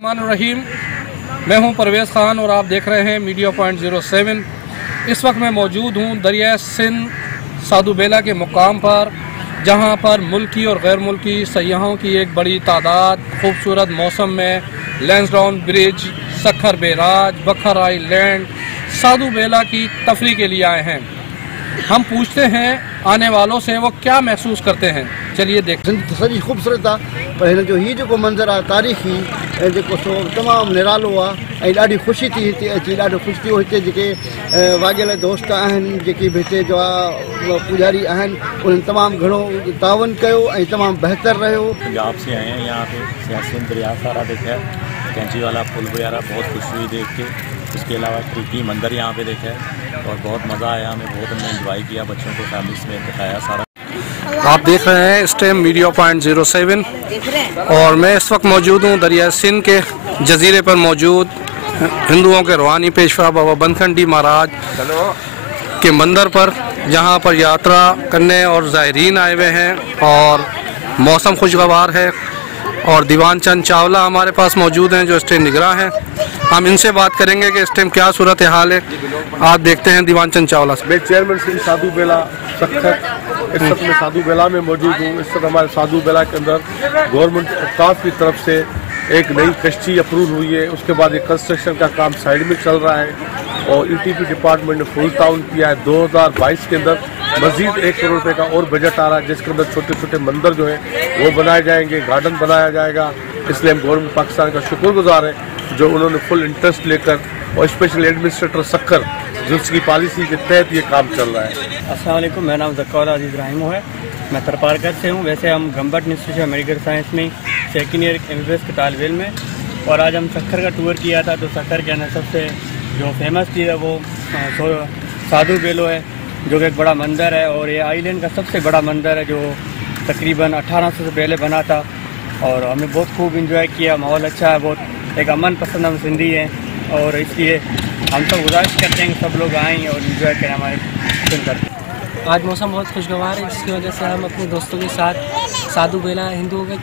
रहीम, मैं हूं परवेज़ ख़ान और आप देख रहे हैं मीडिया पॉइंट 07। इस वक्त मैं मौजूद हूं दरिया सिंध साधु बेला के मुकाम पर, जहां पर मुल्की और गैर मुल्की सयाहों की एक बड़ी तादाद खूबसूरत मौसम में लैंसडाउन ब्रिज, सखर बैराज, बखर आइलैंड, साधु बेला की तफरी के लिए आए हैं। हम पूछते हैं आने वालों से वो क्या महसूस करते हैं। चलिए देखते हैं। सॼी ख़ूबसूरत आहे, पर हिन जो हीउ जेको मंज़र आहे तारीख़ी जेको सो तमामु निरालो आहे ऐं ॾाढी ख़ुशी थी हिते अची, ॾाढो ख़ुशि थियो। हिते जेके वाॻियल दोस्त आहिनि, जेके बि हिते जो आहे पुजारी आहिनि, उन्हनि तमामु घणो तावन कयो ऐं तमामु बहितर रहियो। पंजाब से आए हैं, यहाँ पे सिंध दरिया सारा देखा है, कैंची वाला पुल वगैरह बहुत खुशी हुई देख के। उसके अलावा ट्रिकी मंदिर यहाँ पे देखा है और बहुत मज़ा आया, हमें बहुत हमने एंजॉय किया, बच्चों को फैमिली में दिखाया सारा। आप देख रहे हैं इस टाइम मीडिया पॉइंट 07 और मैं इस वक्त मौजूद हूँ दरिया सिंध के जजीरे पर मौजूद हिंदुओं के रूहानी पेशवा बाबा बनखंडी महाराज के मंदिर पर, जहाँ पर यात्रा करने और ज़ायरीन आए हुए हैं और मौसम खुशगवार है। और दीवान चंद चावला हमारे पास मौजूद हैं जो इस टाइम निगरां हैं। हम इनसे बात करेंगे कि इस टाइम क्या सूरत हाल है। आप देखते हैं दीवान चंद चावला से। मैं चेयरमैन श्री साधु बेला सखर इस वक्त मैं साधु बेला में मौजूद हूँ। इस वक्त हमारे साधु बेला के अंदर गवर्नमेंट स्टाफ की तरफ से एक नई कश्ती अप्रूव हुई है। उसके बाद एक कंस्ट्रक्शन का काम साइड में चल रहा है और ईटीपी डिपार्टमेंट ने फुल टाउन किया है। 2022 के अंदर मजीद 1 करोड़ रुपए का और बजट आ रहा है, जिसके अंदर छोटे छोटे मंदिर जो हैं वो बनाए जाएंगे, गार्डन बनाया जाएगा। इसलिए हम गवर्नमेंट पाकिस्तान का शुक्रगुजार हैं जो उन्होंने फुल इंटरेस्ट लेकर और स्पेशल एडमिनिस्ट्रेटर सखर जिसकी पॉलिसी के तहत ये काम चल रहा है। अस्सलाम वालेकुम, मेरा नाम ज़क्कर अजीज़ इब्राहिम है, मैं तरपारकर से हूँ। वैसे हम गम्बट इंस्टीट्यूट ऑफ मेडिकल साइंस में सेकेंड ईयर MBBS के तालिब इल्म में, और आज हम सखर का टूर किया था। तो सखर के अंदर सबसे जो फेमस चीज़ है वो साधु बेलो है, जो कि एक बड़ा मंदिर है और ये आइलैंड का सबसे बड़ा मंदिर है जो तकरीबन 1800 से पहले बना था। और हमने बहुत खूब इंजॉय किया, माहौल अच्छा है, बहुत एक अमन पसंद हम सिंधी हैं और इसलिए हम सब गुजारिश करते हैं कि सब लोग आएँ और इंजॉय करें हमारे सिंध। आज मौसम बहुत खुशगवार है, जिसकी वजह से हम अपने दोस्तों के साथ साधु बेला हिंदुओं के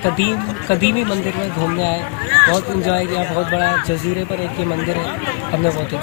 कदीमी मंदिर में घूमने आए। बहुत इंजॉय किया, बहुत बड़ा जजीरे पर एक ये मंदिर है, हमने बहुत इंजॉय